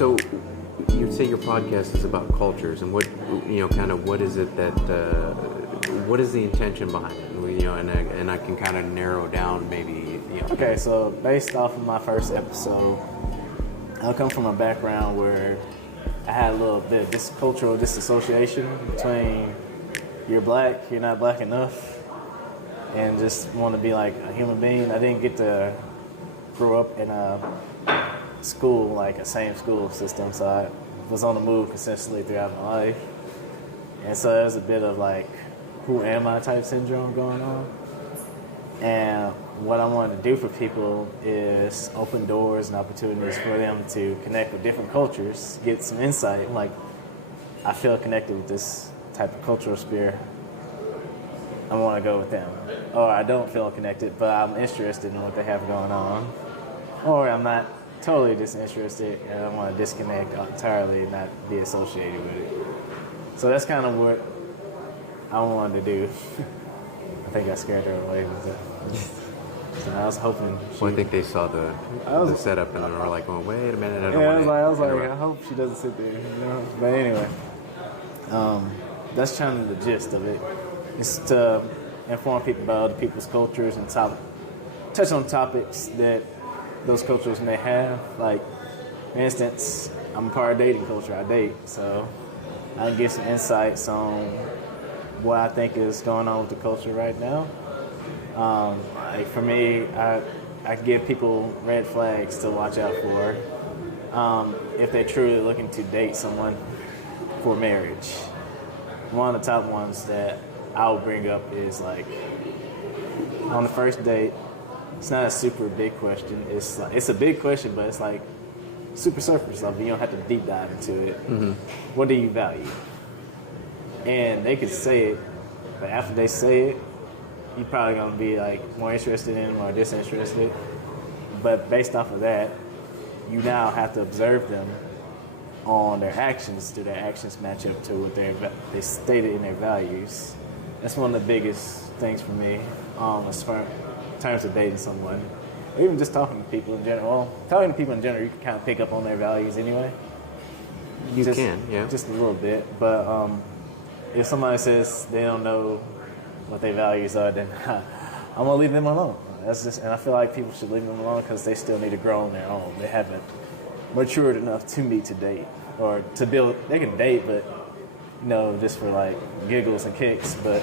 So you'd say your podcast is about cultures, and what kind of what is it that what is the intention behind it? And I can kind of narrow down maybe. Okay, so based off of my first episode, I come from a background where I had a little bit of cultural disassociation between you're black, you're not black enough, and just want to be like a human being. I didn't get to grow up in a school, like a same school system, so I was on the move consistently throughout my life. And so there's a bit of like, who am I type syndrome going on. And what I wanted to do for people is open doors and opportunities for them to connect with different cultures, get some insight. Like, I feel connected with this type of cultural sphere. I want to go with them. Or I don't feel connected, but I'm interested in what they have going on. Or I'm not totally disinterested and I want to disconnect entirely and not be associated with it. So that's kind of what I wanted to do. I think I scared her away with it. So I was hoping. Well, I think they saw the setup and they were like, "Well, wait a minute." I was like, I hope she doesn't sit there. But anyway, that's kind of the gist of it. It's to inform people about other people's cultures and touch on topics that those cultures may have. Like, for instance, I'm a part of dating culture. I date, so I can get some insights on what I think is going on with the culture right now. Like for me, I give people red flags to watch out for if they're truly looking to date someone for marriage. One of the top ones that I'll bring up is like, on the first date, it's not a super big question. It's a big question, but it's like super surface level. You don't have to deep dive into it. Mm-hmm. What do you value? And they could say it, but after they say it, you're probably gonna be like more interested in them or disinterested. But based off of that, you now have to observe them on their actions. Do their actions match up to what they stated in their values? That's one of the biggest things for me, as far in terms of dating someone, or even just talking to people in general. Well, talking to people in general, you can kind of pick up on their values anyway. You can, yeah, just a little bit. But if somebody says they don't know what their values are, then I'm gonna leave them alone. And I feel like people should leave them alone because they still need to grow on their own. They haven't matured enough to meet to date or to build. They can date, but just for like giggles and kicks. But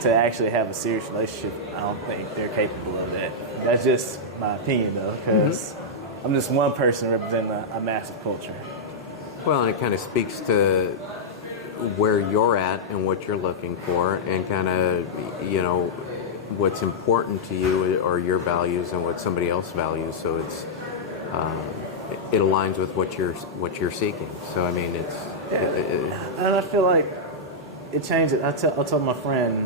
to actually have a serious relationship, I don't think they're capable of that. That's just my opinion, though, because I'm just one person representing a massive culture. Well, and it kind of speaks to where you're at and what you're looking for, and kind of what's important to you or your values and what somebody else values. So it's it aligns with what you're seeking. So I mean, it's and I feel like it changes. I told my friend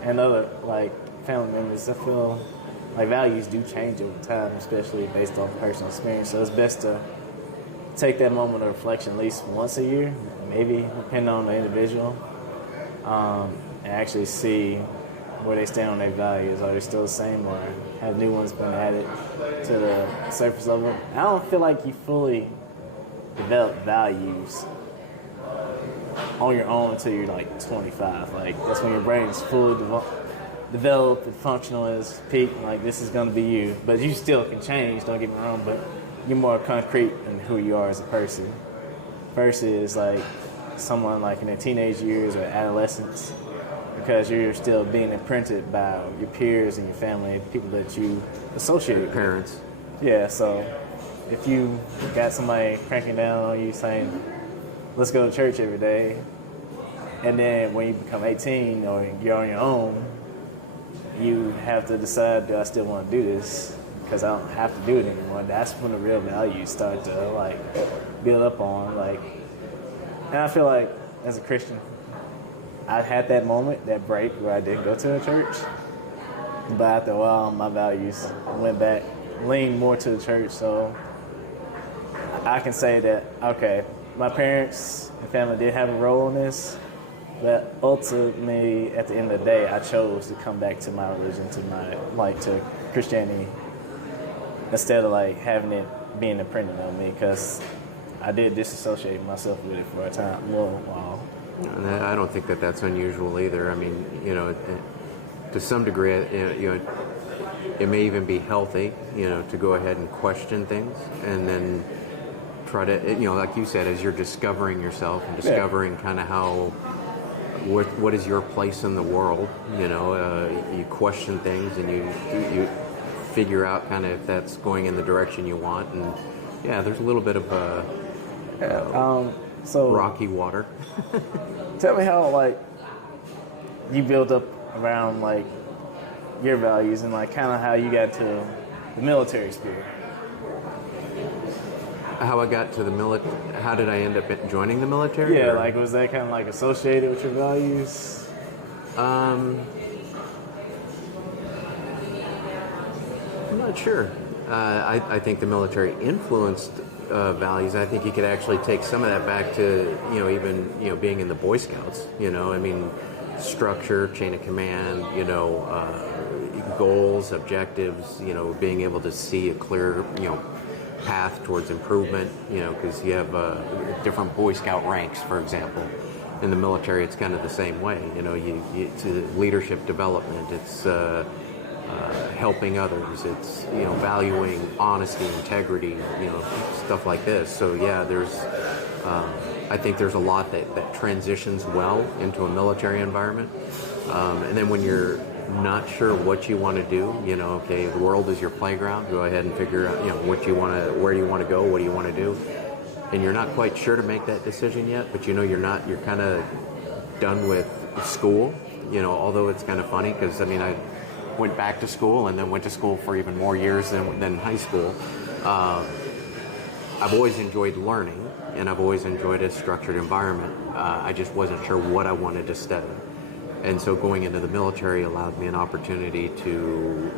and other like family members, I feel like values do change over time, especially based on personal experience. So it's best to take that moment of reflection at least once a year, maybe depending on the individual, and actually see where they stand on their values. Are they still the same, or have new ones been added to the surface level? I don't feel like you fully develop values on your own until you're like 25. Like, that's when your brain is fully developed and functional at its peak. Like, this is going to be you. But you still can change, don't get me wrong, but you're more concrete in who you are as a person versus like someone like in their teenage years or adolescence, because you're still being imprinted by your peers and your family, people that you associate with. Parents. Yeah, so if you got somebody cranking down on you saying, let's go to church every day, and then when you become 18 or you're on your own, you have to decide, do I still want to do this? Because I don't have to do it anymore. That's when the real values start to like build up on. Like, and I feel like as a Christian, I had that moment, that break where I didn't go to a church. But after a while, my values went back, leaned more to the church. So I can say that, okay, my parents and family did have a role in this, but ultimately, at the end of the day, I chose to come back to my religion, to Christianity, instead of like having it being imprinted on me, because I did disassociate myself with it for a time, a little while. And I don't think that that's unusual either. I mean, to some degree, it may even be healthy, to go ahead and question things and then try to, like you said, as you're discovering yourself and discovering kind of what is your place in the world, you question things and you figure out kind of if that's going in the direction you want. And yeah, there's a little bit of so rocky water. tell me how like you built up around like your values and like kind of how you got to the military spirit. How I got to the military? How did I end up joining the military? Yeah, like was that kind of like associated with your values? I'm not sure. I think the military influenced values. I think you could actually take some of that back to even being in the Boy Scouts. I mean, structure, chain of command. Goals, objectives. Being able to see a clear path towards improvement. Because you have different Boy Scout ranks, for example. In the military, it's kind of the same way. It's leadership development. It's helping others. It's valuing honesty, integrity, stuff like this. So yeah, I think there's a lot that transitions well into a military environment. And then when you're not sure what you want to do, okay, the world is your playground. Go ahead and figure out where you want to go, what do you want to do, and you're not quite sure to make that decision yet. But you're kind of done with school. Although it's kind of funny because I went back to school and then went to school for even more years than high school. I've always enjoyed learning, and I've always enjoyed a structured environment. I just wasn't sure what I wanted to study. And so going into the military allowed me an opportunity to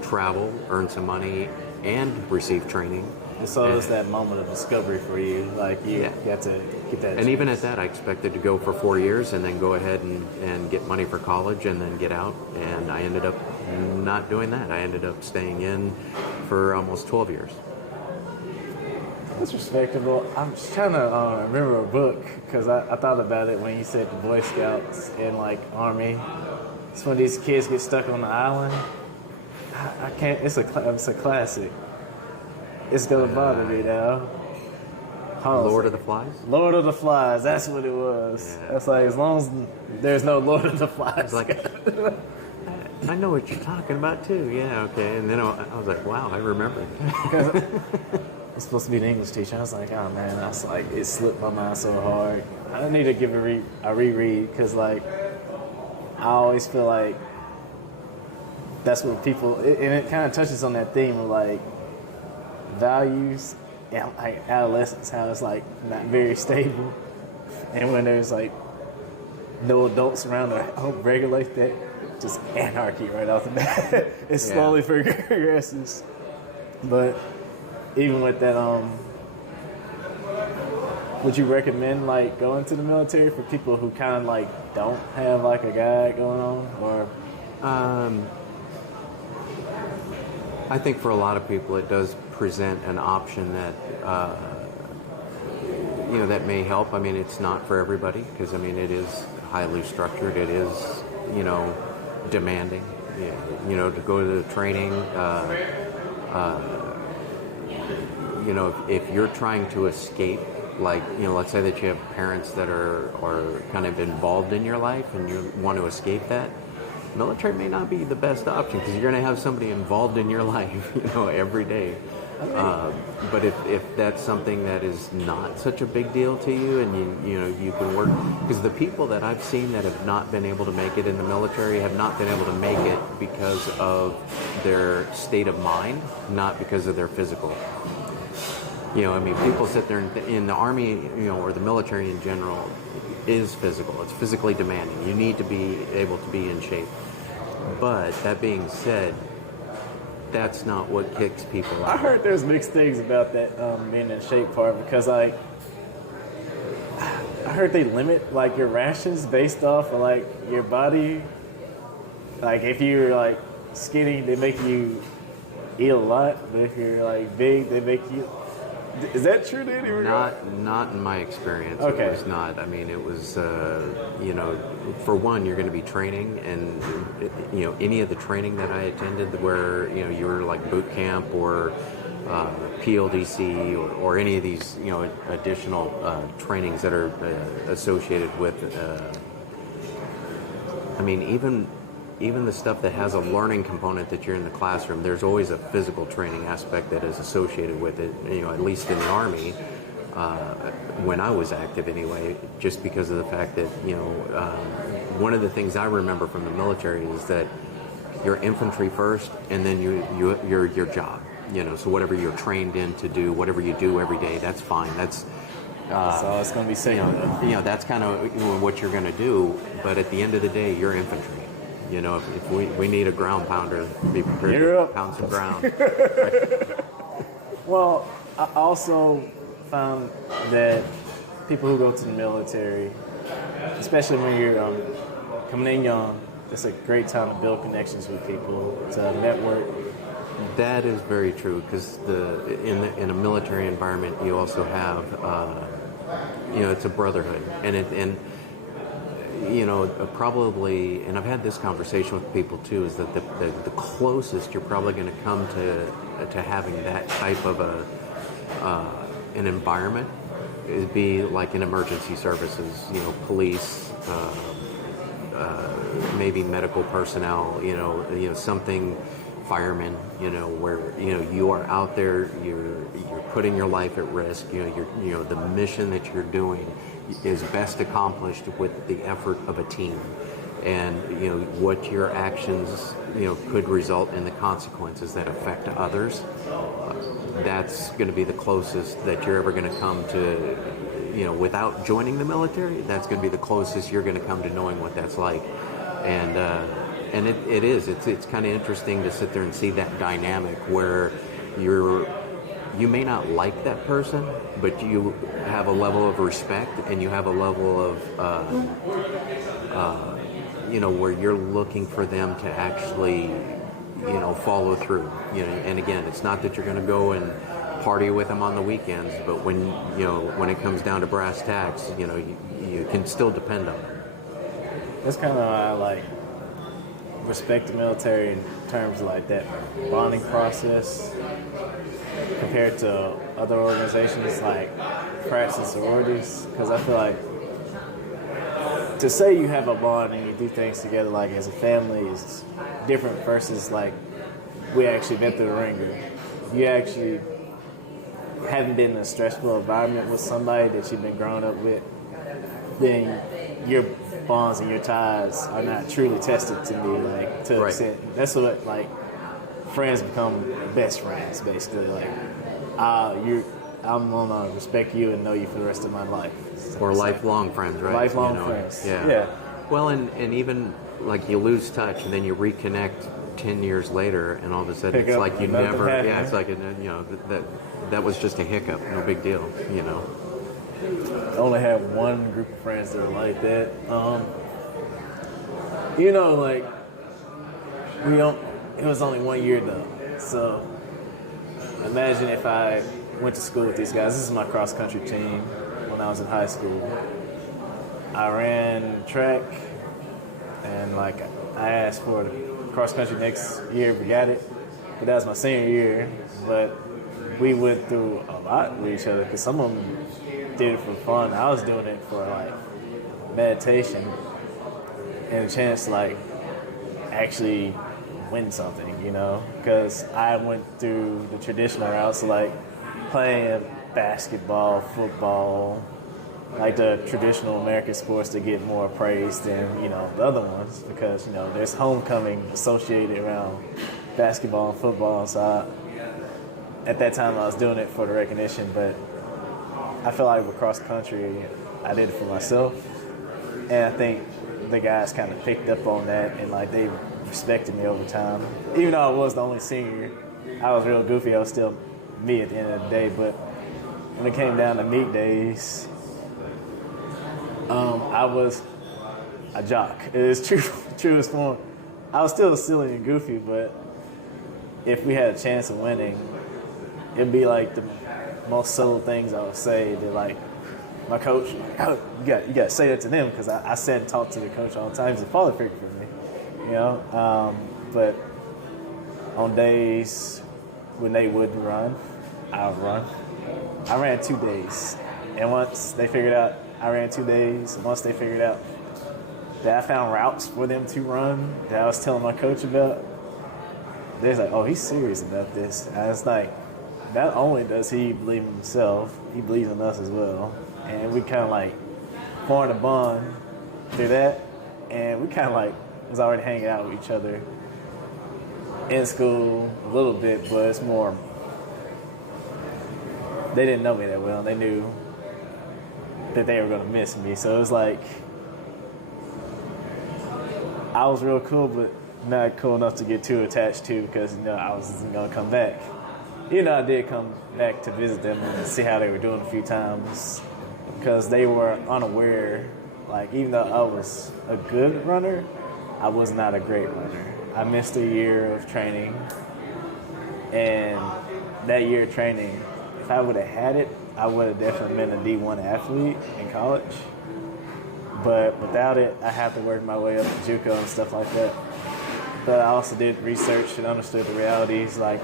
travel, earn some money, and receive training. And so it was that moment of discovery for you, like you got to get that. And even at that, I expected to go for 4 years and then go ahead and get money for college and then get out. And I ended up not doing that. I ended up staying in for almost 12 years. That's respectable. I'm just trying to remember a book because I thought about it when you said the Boy Scouts and like Army. It's when these kids get stuck on the island. I can't. It's a classic. It's gonna bother me now. Lord of the Flies? Lord of the Flies. That's what it was. Yeah. That's like as long as there's no Lord of the Flies. It's like, I know what you're talking about too. Yeah, okay. And then I was like, wow, I remember. I was supposed to be the English teacher. I was like, oh man, I was like, it slipped my mind so hard. I need to give a reread because like I always feel like that's what people, and it kind of touches on that theme of like values and like adolescence, how it's like not very stable, and when there's like no adults around to help regulate that, just anarchy right off the bat. It slowly progresses, but. Even with that, would you recommend like going to the military for people who kind of like don't have like a guide going on, or? I think for a lot of people, it does present an option that that may help. I mean, it's not for everybody because it is highly structured. It is demanding. To go to the training. If you're trying to escape, like, let's say that you have parents that are kind of involved in your life and you want to escape that, military may not be the best option because you're going to have somebody involved in your life, every day. But if that's something that is not such a big deal to you and you can work, because the people that I've seen that have not been able to make it in the military have not been able to make it because of their state of mind, not because of their physical. People sit there in the Army, or the military in general, is physical. It's physically demanding. You need to be able to be in shape. But that being said, that's not what kicks people out. I heard there's mixed things about that being in shape part because like I heard they limit like your rations based off of like your body. Like if you're like skinny, they make you eat a lot, but if you're like big, they make you. Is that true to any regard? Not in my experience. Okay. It was not. I mean, it was, for one, you're going to be training, and, any of the training that I attended where, you were like boot camp or PLDC or any of these, additional trainings that are associated with, even the stuff that has a learning component that you're in the classroom, there's always a physical training aspect that is associated with it, at least in the Army, when I was active anyway, just because of the fact that, one of the things I remember from the military is that you're infantry first, and then your job, so whatever you're trained in to do, whatever you do every day, that's fine. That's so it's going to be safe. That's kind of what you're going to do, but at the end of the day, you're infantry. If we need a ground pounder, be prepared to pound some ground. Well, I also found that people who go to the military, especially when you're coming in young, it's a great time to build connections with people, to network. That is very true, because in a military environment, you also have, it's a brotherhood, probably, and I've had this conversation with people too, is that the closest you're probably going to come to having that type of an environment is be like in emergency services, police, maybe medical personnel, something, firemen, where you are out there, you're putting your life at risk, the mission that you're doing is best accomplished with the effort of a team, and what your actions could result in the consequences that affect others. That's going to be the closest that you're ever going to come to, without joining the military. That's going to be the closest you're going to come to knowing what that's like, and it's kind of interesting to sit there and see that dynamic where you may not like that person, but you have a level of respect, and you have a level of, where you're looking for them to actually, follow through. And again, it's not that you're going to go and party with them on the weekends, but when it comes down to brass tacks, you can still depend on them. That's kind of how I respect the military in terms of that bonding process compared to other organizations like frats and sororities, because I feel like to say you have a bond and you do things together as a family is different versus we actually been through the ringer. You actually haven't been in a stressful environment with somebody that you've been growing up with, then your bonds and your ties are not truly tested to me, to right. extent. That's what friends become best friends, basically. I'm gonna respect you and know you for the rest of my life. Or lifelong friends, right? Lifelong friends. Yeah. Well, and even you lose touch and then you reconnect 10 years later, and all of a sudden it's like you never. Happened. Yeah, it's like that was just a hiccup, no big deal. I only had one group of friends that were like that. It was only 1 year though. So imagine if I went to school with these guys. This is my cross country team when I was in high school. I ran track, and I asked for the cross country next year. We got it, but that was my senior year. But we went through a lot with each other, because some of them did it for fun. I was doing it for meditation and a chance to actually win something, because I went through the traditional routes, playing basketball, football, the traditional American sports that get more praise than the other ones, because there's homecoming associated around basketball and football. So at that time I was doing it for the recognition, but I feel like with cross country, I did it for myself, and I think the guys kind of picked up on that, and they respected me over time. Even though I was the only senior, I was real goofy. I was still me at the end of the day. But when it came down to meet days, I was a jock. It is truest form. I was still silly and goofy, but if we had a chance of winning, it'd be most subtle things I would say that like my coach, like, oh, you got to say that to them because I said and talk to the coach all the time. He's a father figure for me, you know. But on days when they wouldn't run, I would run. I ran 2 days, and once they figured out I ran 2 days, and once they figured out that I found routes for them to run that I was telling my coach about, they're like, oh, he's serious about this. And it's like, not only does he believe in himself, he believes in us as well. And we kind of like formed a bond through that. And we kind of like was already hanging out with each other in school a little bit, but it's more, they didn't know me that well. They knew that they were going to miss me. So it was like, I was real cool, but not cool enough to get too attached to because, you know, I was going to come back. You know, I did come back to visit them and see how they were doing a few times because they were unaware. Like, even though I was a good runner, I was not a great runner. I missed a year of training, and that year of training, if I would have had it, I would have definitely been a D1 athlete in college. But without it, I had to work my way up to JUCO and stuff like that. But I also did research and understood the realities. Like,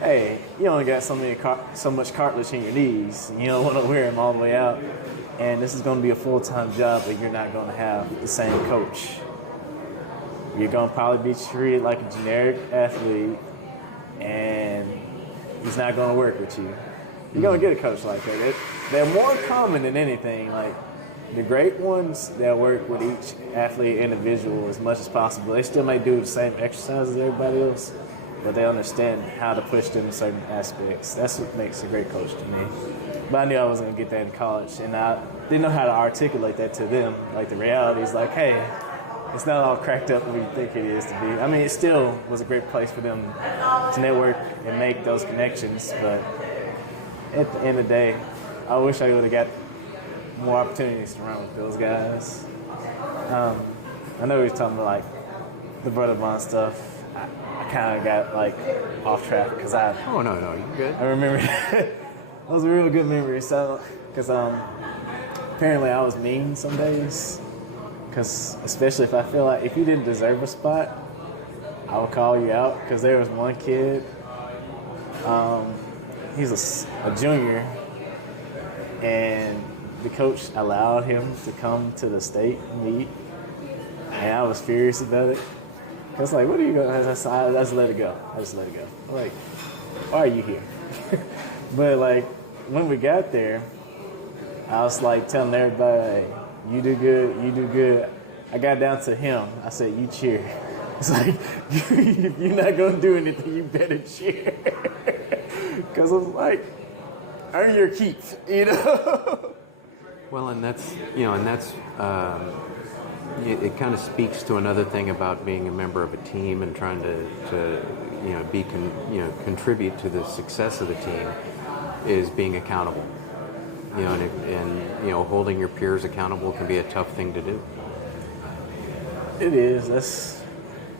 hey, you only got so much cartilage in your knees, and you don't want to wear them all the way out. And this is going to be a full-time job, but you're not going to have the same coach. You're going to probably be treated like a generic athlete, and he's not going to work with you. You're going to get a coach like that. They're more common than anything. Like, the great ones that work with each athlete individual as much as possible, they still may do the same exercises as everybody else, but they understand how to push them in certain aspects. That's what makes a great coach to me. But I knew I wasn't going to get that in college, and I didn't know how to articulate that to them. Like, the reality is like, hey, it's not all cracked up when you think it is to be. I mean, it still was a great place for them to network and make those connections, but at the end of the day, I wish I would have got more opportunities to run with those guys. I know we were talking about like the Brother Bond stuff. I kind of got like off track because Oh no, you're good. I remember that was a real good memory. So because apparently I was mean some days. Because especially if I feel like if you didn't deserve a spot, I would call you out. Because there was one kid. He's a junior, and the coach allowed him to come to the state meet, and I was furious about it. Cause like, what are you going? I just let it go. I'm like, why are you here? But like, when we got there, I was like telling everybody, hey, you do good. I got down to him. I said, you cheer. It's like, if you're not gonna do anything, you better cheer. Cause I was like, earn your keep, you know. Well, and that's it kind of speaks to another thing about being a member of a team and trying to contribute to the success of the team is being accountable. You know, and holding your peers accountable can be a tough thing to do. It is. That's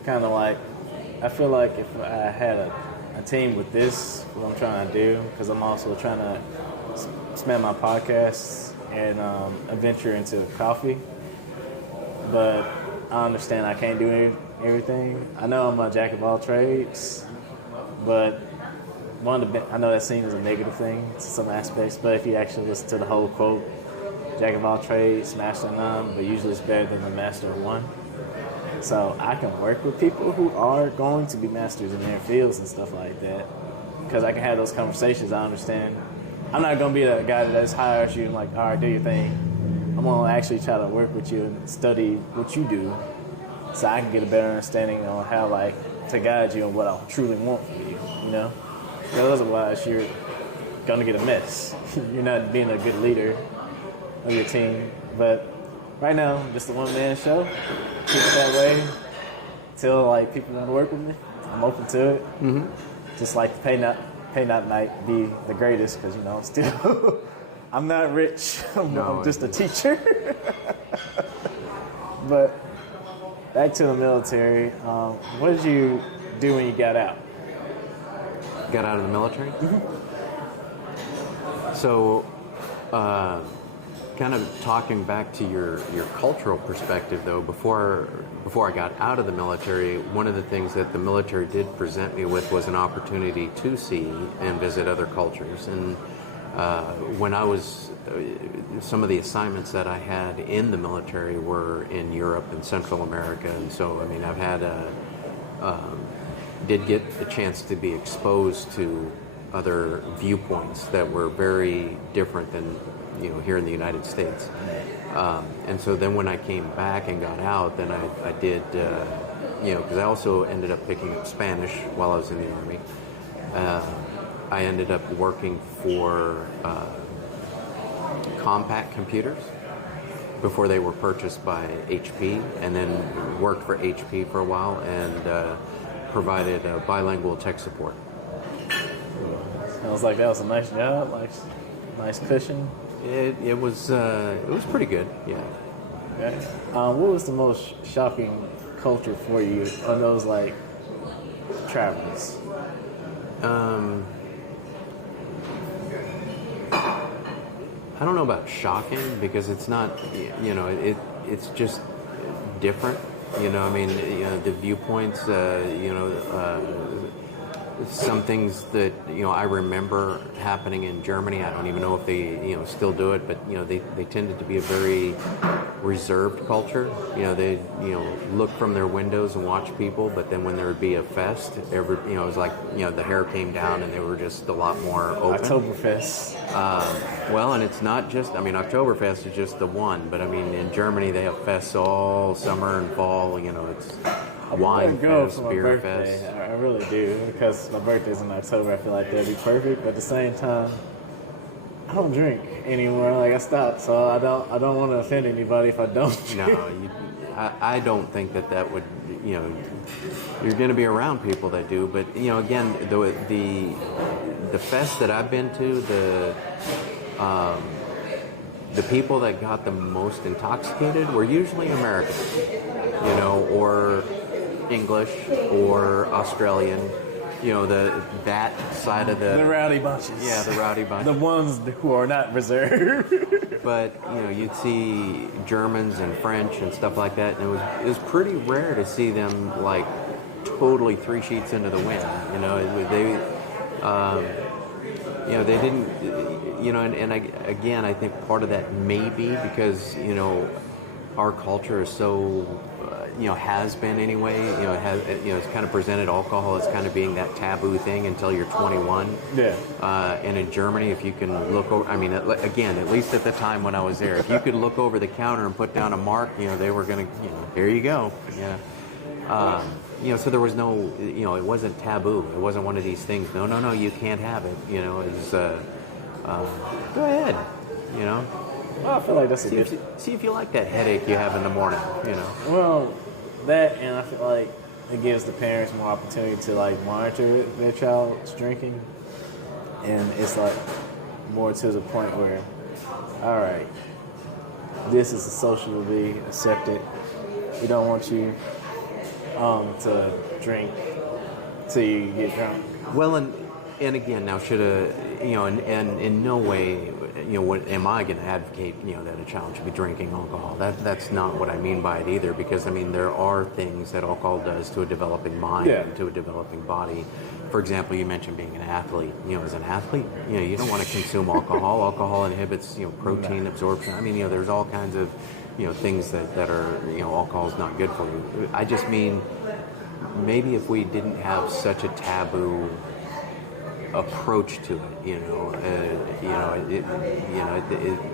kind of like, I feel like if I had a team with this, what I'm trying to do, because I'm also trying to expand my podcasts and venture into coffee. But I understand I can't do everything. I know I'm a jack of all trades, but I know that seen as a negative thing to some aspects, but if you actually listen to the whole quote, jack of all trades, master of none, but usually it's better than the master of one. So I can work with people who are going to be masters in their fields and stuff like that, because I can have those conversations. I understand. I'm not going to be the guy that just hires you and like, all right, do your thing. I'm going to actually try to work with you and study what you do so I can get a better understanding on how like to guide you on what I truly want from you, you know? Because otherwise you're going to get a mess. You're not being a good leader of your team. But right now, I'm just a one-man show. Keep it that way until like people want to work with me. I'm open to it. Mm-hmm. Just like the pay not might be the greatest because, I'm still, I'm not rich. I'm just a teacher. But back to the military. What did you do when you got out? Got out of the military? Mm-hmm. So, kind of talking back to your cultural perspective, though, before I got out of the military, one of the things that the military did present me with was an opportunity to see and visit other cultures. And when I was, some of the assignments that I had in the military were in Europe and Central America, and so I mean I've had did get a chance to be exposed to other viewpoints that were very different than here in the United States. And so then when I came back and got out, then I did, because I also ended up picking up Spanish while I was in the Army. I ended up working for Compaq Computers before they were purchased by HP, and then worked for HP for a while and provided bilingual tech support. Sounds like that was a nice job, like nice cushion. It was pretty good, yeah. Okay. What was the most shocking culture for you on those like travels? I don't know about shocking because it's not, it's just different. I mean, the viewpoints, some things that I remember happening in Germany. I don't even know if they still do it, but they tended to be a very reserved culture. They look from their windows and watch people, but then when there would be a fest, it was like the hair came down and they were just a lot more open. Oktoberfest. Well, and it's not just, Oktoberfest is just the one, but in Germany they have fests all summer and fall. It's wine fest, beer fest. I really do, because my birthday's in October. I feel like that'd be perfect, but at the same time, I don't drink anymore. Like I stopped, so I don't want to offend anybody if I don't drink. No, I don't think that would, you're going to be around people that do, but again, the fest that I've been to, the people that got the most intoxicated were usually Americans, or English or Australian, that side of the rowdy bunches. Yeah, the rowdy bunches. The ones who are not reserved. But you'd see Germans and French and stuff like that, and it was pretty rare to see them like totally 3 sheets into the wind. They didn't. Again, I think part of that may be because our culture is so. Has been anyway. It's kind of presented alcohol as kind of being that taboo thing until you're 21. Yeah. And in Germany, if you can look over, again, at least at the time when I was there, if you could look over the counter and put down a mark, they were going to, here you go. Yeah. So there was no, it wasn't taboo. It wasn't one of these things. No, you can't have it. It was, go ahead. Well, I feel like that's see if you like that headache you have in the morning. Well, that, and I feel like it gives the parents more opportunity to like monitor their child's drinking, and it's like more to the point where, all right, this is a socially accepted. We don't want you to drink till you get drunk. Well, and again, now should and in no way, what am I going to advocate, that a child should be drinking alcohol? That's not what I mean by it either, because there are things that alcohol does to a developing mind and to a developing body. For example, you mentioned being an athlete. As an athlete, you don't want to consume alcohol. Alcohol inhibits, protein absorption. There's all kinds of, things that are, alcohol is not good for you. I just mean, maybe if we didn't have such a taboo approach to it,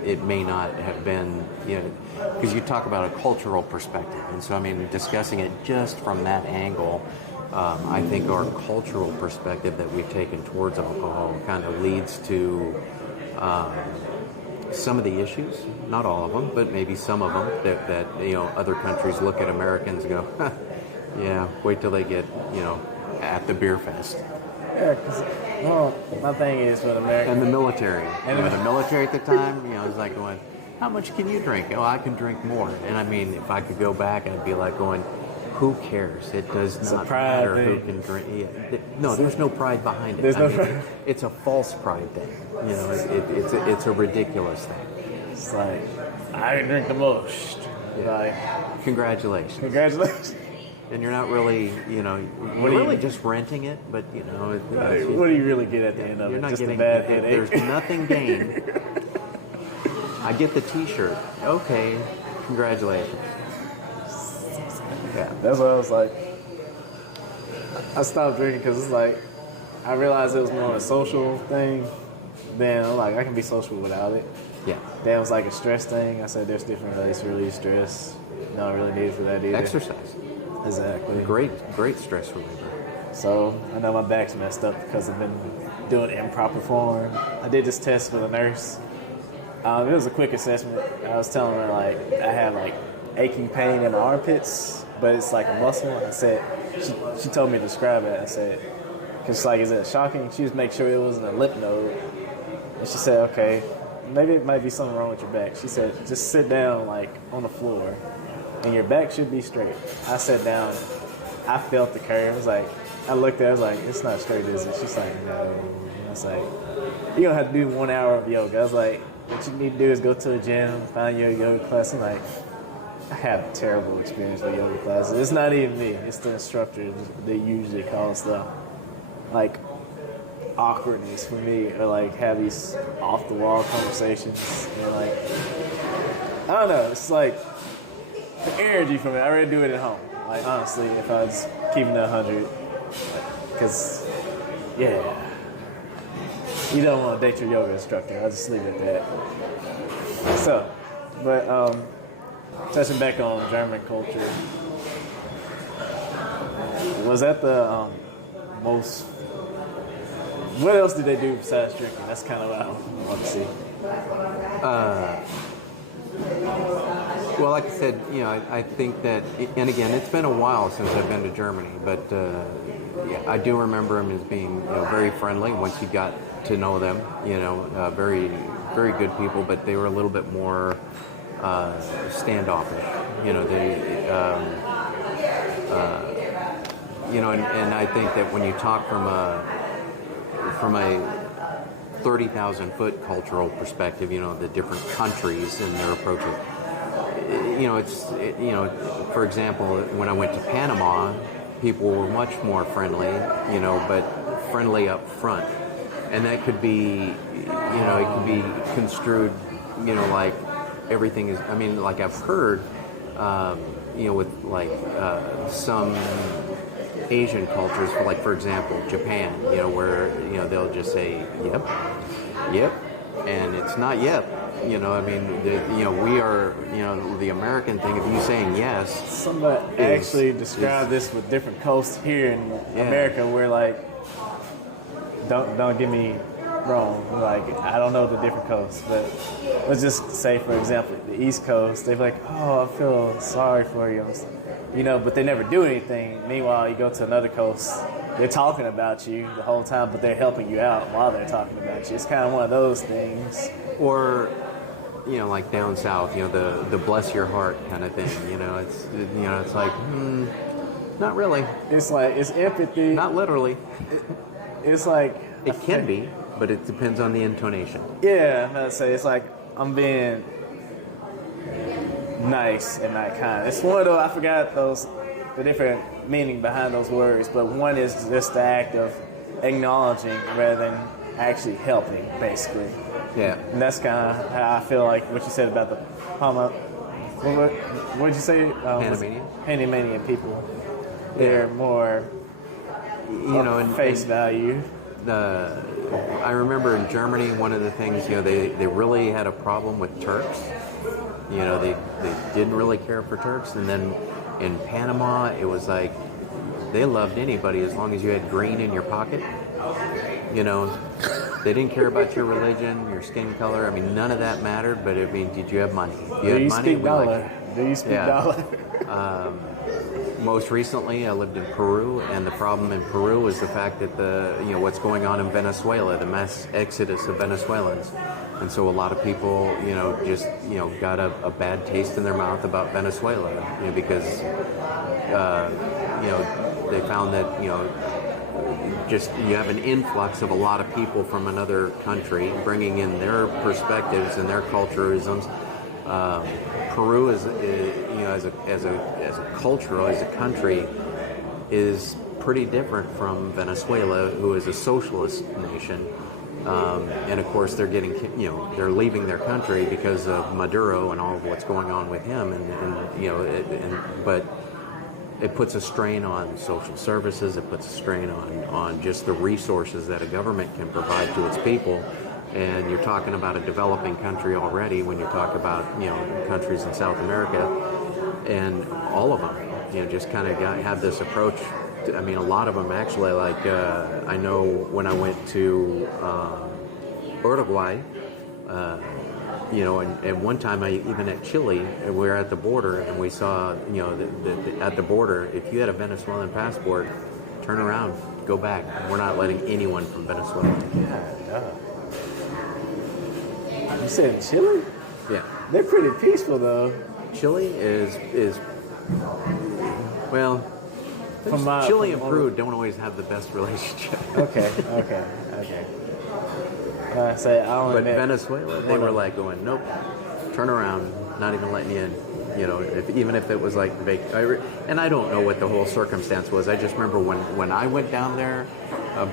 it may not have been, because you talk about a cultural perspective, and so discussing it just from that angle, I think our cultural perspective that we've taken towards alcohol kind of leads to some of the issues, not all of them, but maybe some of them that other countries look at Americans and go, huh, yeah, wait till they get at the beer fest. Yeah, because my thing is with America and the military. And the military at the time, it's like going, how much can you drink? Oh, I can drink more. And if I could go back, I'd be like going, who cares? It does It's a not pride matter who thing. can drink. Yeah. No, there's no pride behind it. There's I no mean, pride. it's a false pride thing. You know, it's a ridiculous thing. It's like, I can drink the most. Like, Congratulations. congratulations. And you're not really, you know, you're do you- really just renting it, but you know, What do you really get at the end of you're it? not Just a getting. bad headache. There's nothing gained. I get the T-shirt. Okay, congratulations. Yeah. That's why I was like, I stopped drinking because it's like, I realized it was more of a social thing. Then I'm like, I can be social without it. Yeah. Then it was like a stress thing. I said, there's different ways to relieve stress. No, I really need it for that either. Exercise. Exactly. Great stress reliever. So I know my back's messed up because I've been doing it in proper form. I did this test for the nurse. It was a quick assessment. I was telling her like I have like aching pain in my armpits, but it's like a muscle. I said she told me to describe it. I said, because like, is it shocking? She was making sure it wasn't a lymph node, and she said, okay, maybe it might be something wrong with your back. She said, just sit down like on the floor, and your back should be straight. I sat down. I felt the curve. It was like, I looked at it, I was like, it's not straight, is it? She's like, no. And I was like, you're going to have to do 1 hour of yoga. I was like, what you need to do is go to a gym, find your yoga class. I'm like, I have a terrible experience with yoga classes. It's not even me. It's the instructor that usually cause the, like, awkwardness for me, or like have these off-the-wall conversations. And like, I don't know. It's like the energy from it. I rather do it at home. Like, honestly, if I was keeping it 100, because, yeah, you don't want to date your yoga instructor. I'll just leave it at that. So, but touching back on German culture, was that the most? What else did they do besides drinking? That's kind of what I want to see. Well, like I said, you know, I think that, and again, it's been a while since I've been to Germany, but yeah, I do remember them as being, you know, very friendly once you got to know them. You know, very, very good people, but they were a little bit more standoffish. You know, they, you know, and I think that when you talk from a 30,000 foot cultural perspective, you know, the different countries and their approaches. You know, you know, for example, when I went to Panama, people were much more friendly, you know, but friendly up front. And that could be, you know, it could be construed, you know, like everything is, I mean, like I've heard, you know, with like some Asian cultures, like for example, Japan, you know, where, you know, they'll just say, yep, and it's not yep. You know, I mean, you know, we are, you know, the American thing of you saying yes. Somebody actually described this with different coasts here in America, where like, don't get me wrong, like I don't know the different coasts, but let's just say, for example, the East Coast, they're like, oh, I feel sorry for you, you know, but they never do anything. Meanwhile, you go to another coast, they're talking about you the whole time, but they're helping you out while they're talking about you. It's kind of one of those things. Or, you know, like down south, you know, the bless your heart kind of thing. You know, it's like, not really. It's like, it's empathy. Not literally. It's like, it can be, but it depends on the intonation. Yeah, I'm gonna say it's like I'm being nice and not kind. It's one of those, I forgot the different meaning behind those words, but one is just the act of acknowledging rather than actually helping, basically. Yeah. And that's kind of how I feel like what you said about the what did you say? Panamanian? Panamanian people. They're more, you know, in face value. I remember in Germany, one of the things, you know, they really had a problem with Turks. You know, they didn't really care for Turks. And then in Panama, it was like they loved anybody as long as you had green in your pocket. You know, they didn't care about your religion, your skin color. I mean, none of that mattered. But I mean, did you have money? Do you speak dollar? Do you speak dollar? Most recently, I lived in Peru, and the problem in Peru is the fact that what's going on in Venezuela, the mass exodus of Venezuelans. And so a lot of people, just got a bad taste in their mouth about Venezuela, because they found that just you have an influx of a lot of people from another country bringing in their perspectives and their culturisms. Peru is as a culture, as a country, is pretty different from Venezuela, who is a socialist nation. And of course, they're they're leaving their country because of Maduro and all of what's going on with him, but it puts a strain on social services. It puts a strain on just the resources that a government can provide to its people. And you're talking about a developing country already when you talk about countries in South America, and all of them just kind of have this approach. I mean, a lot of them actually. Like I know when I went to Uruguay. And one time, even at Chile, we were at the border, and we saw, at the border, if you had a Venezuelan passport, turn around, go back. We're not letting anyone from Venezuela. Yeah. You said Chile? Yeah. They're pretty peaceful, though. Chile is well. Chile and Peru don't always have the best relationship. Okay. But Venezuela, they were like going, nope, turn around, not even letting you in. Even if it was like and I don't know what the whole circumstance was. I just remember when I went down there,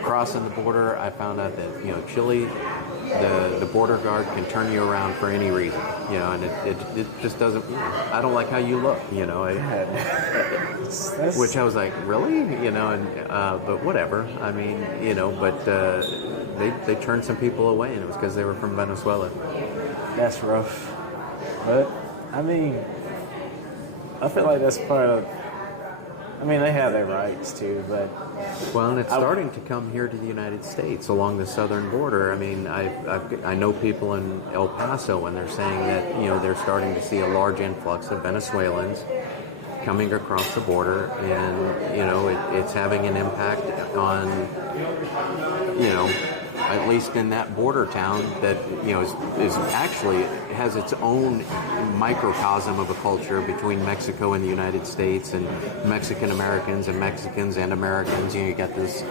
crossing the border, I found out that Chile, the border guard can turn you around for any reason, and it just doesn't. I don't like how you look, which I was like, really, but whatever. I mean, but they turned some people away, and it was because they were from Venezuela. That's rough, but I mean, I feel like that's part of. I mean, they have their rights too, but. Well, and it's starting to come here to the United States along the southern border. I mean, I know people in El Paso, and they're saying that they're starting to see a large influx of Venezuelans coming across the border, and it's having an impact on at least in that border town that is actually has its own microcosm of a culture between Mexico and the United States, and Mexican Americans and Mexicans and Americans. You got this,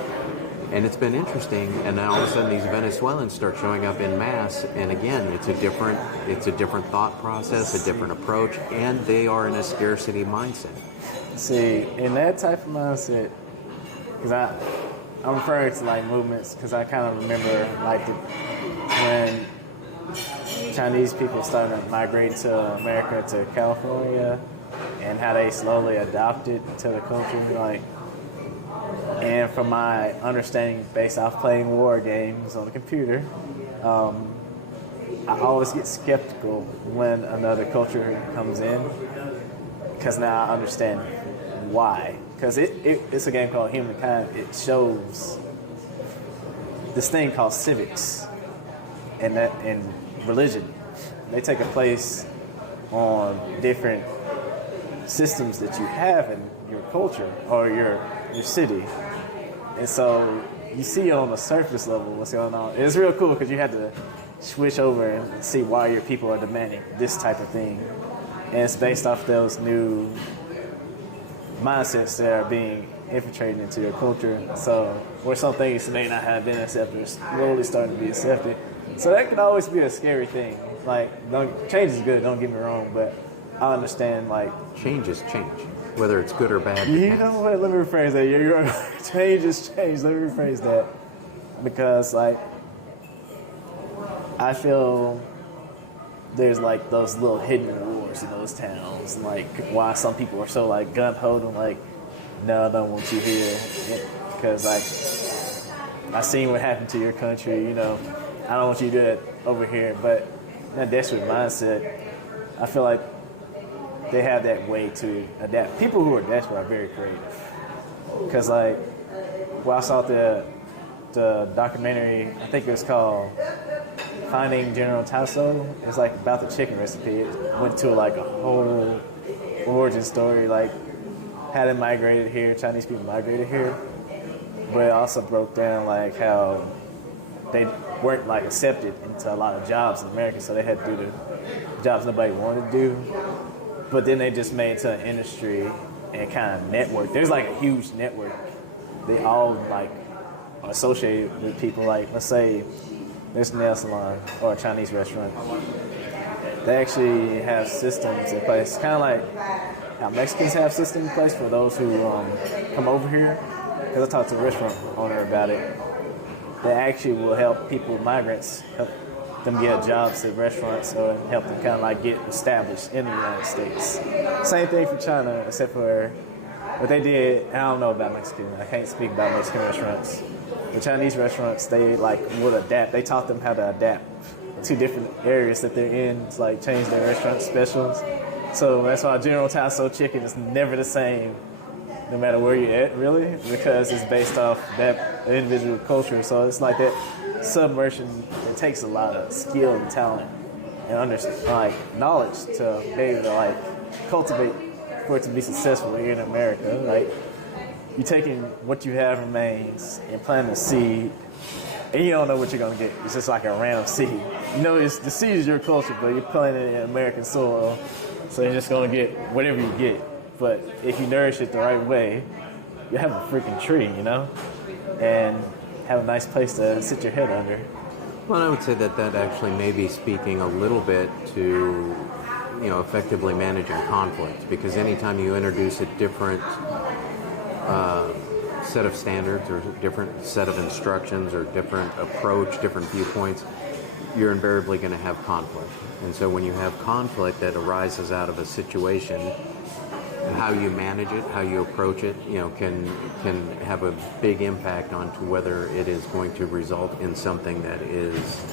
and it's been interesting. And then all of a sudden, these Venezuelans start showing up in mass, and again, it's a different thought process, a different approach, and they are in a scarcity mindset. See, in that type of mindset, because I'm referring to like movements, because I kind of remember like when Chinese people started migrating to America, to California, and how they slowly adopted to the culture. Like, and from my understanding, based off playing war games on the computer, I always get skeptical when another culture comes in, because now I understand why. Because it's a game called Humankind. It shows this thing called civics and religion. They take a place on different systems that you have in your culture or your city. And so you see on the surface level what's going on. It's real cool because you have to switch over and see why your people are demanding this type of thing. And it's based off those new mindsets that are being infiltrated into your culture. So where some things may not have been accepted are slowly starting to be accepted. So that can always be a scary thing. Like, change is good, don't get me wrong, but I understand, like... Change is change, whether it's good or bad. You know what? Let me rephrase that. You're right. Change is change. Let me rephrase that. Because, like, I feel there's, like, those little hidden wars in those towns. Like, why some people are so, like, gun-ho and, like, no, I don't want you here. Because, like, I seen what happened to your country, I don't want you to do that over here. But that desperate mindset, I feel like they have that way to adapt. People who are desperate are very creative. Because, like, I saw the documentary, I think it was called Finding General Tasso. It's, like, about the chicken recipe. It went to, like, a whole origin story, like, how they migrated here, Chinese people migrated here. But it also broke down, like, how they weren't like accepted into a lot of jobs in America, so they had to do the jobs nobody wanted to do. But then they just made it to an industry and kind of network. There's like a huge network. They all like are associated with people. Like, let's say there's a nail salon or a Chinese restaurant. They actually have systems in place, kind of like how Mexicans have systems in place for those who come over here. Because I talked to a restaurant owner about it. They actually will help people, migrants, help them get jobs at restaurants or help them kind of like get established in the United States. Same thing for China, except for what they did. I don't know about Mexican. I can't speak about Mexican restaurants. The Chinese restaurants, they like would adapt. They taught them how to adapt to different areas that they're in, to like change their restaurant specials. So that's why General Tso chicken is never the same, no matter where you're at, really, because it's based off that individual culture. So it's like that submersion. It takes a lot of skill and talent and knowledge to be able to like cultivate for it to be successful here in America. Like, you're taking what you have remains and planting a seed, and you don't know what you're gonna get. It's just like a random seed. You know, the seed is your culture, but you're planting it in American soil, so you're just gonna get whatever you get. But if you nourish it the right way, you have a freaking tree, you know, and have a nice place to sit your head under. Well, I would say that actually may be speaking a little bit to, effectively managing conflict, because anytime you introduce a different set of standards or different set of instructions or different approach, different viewpoints, you're invariably going to have conflict. And so when you have conflict that arises out of a situation, how you manage it, how you approach it, can have a big impact on to whether it is going to result in something that is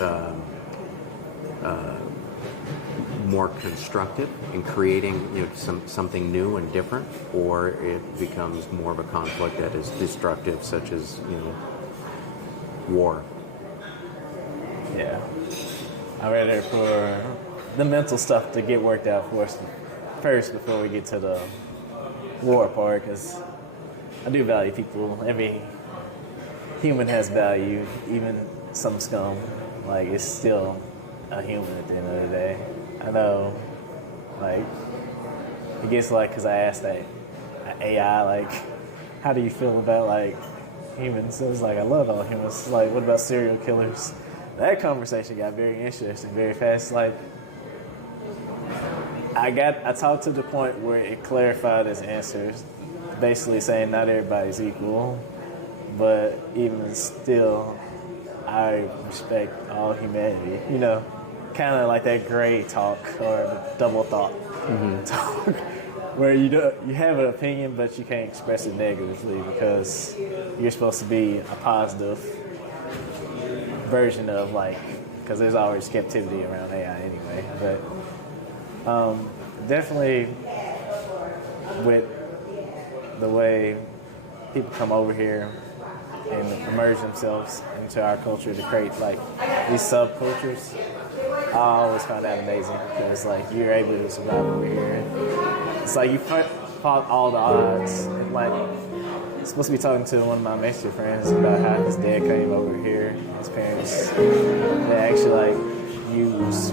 more constructive in creating something new and different, or it becomes more of a conflict that is destructive, such as war. Yeah, I'm ready for the mental stuff to get worked out for us first before we get to the war part, because I do value people. Every human has value, even some scum. Like, it's still a human at the end of the day. I know, like, it gets like, because I asked that AI, like, how do you feel about, like, humans? It was like, I love all humans. Like, what about serial killers? That conversation got very interesting very fast. Like, I talked to the point where it clarified its answers, basically saying not everybody's equal, but even still, I respect all humanity. Kind of like that gray talk or double thought talk, where you have an opinion, but you can't express it negatively because you're supposed to be a positive version of, like, because there's always captivity around AI anyway. But definitely with the way people come over here and immerse themselves into our culture to create like these subcultures, I always find that amazing, because like you're able to survive over here. It's like you fought all the odds. And, like, I'm supposed to be talking to one of my Mexican friends about how his dad came over here. His parents, they actually like use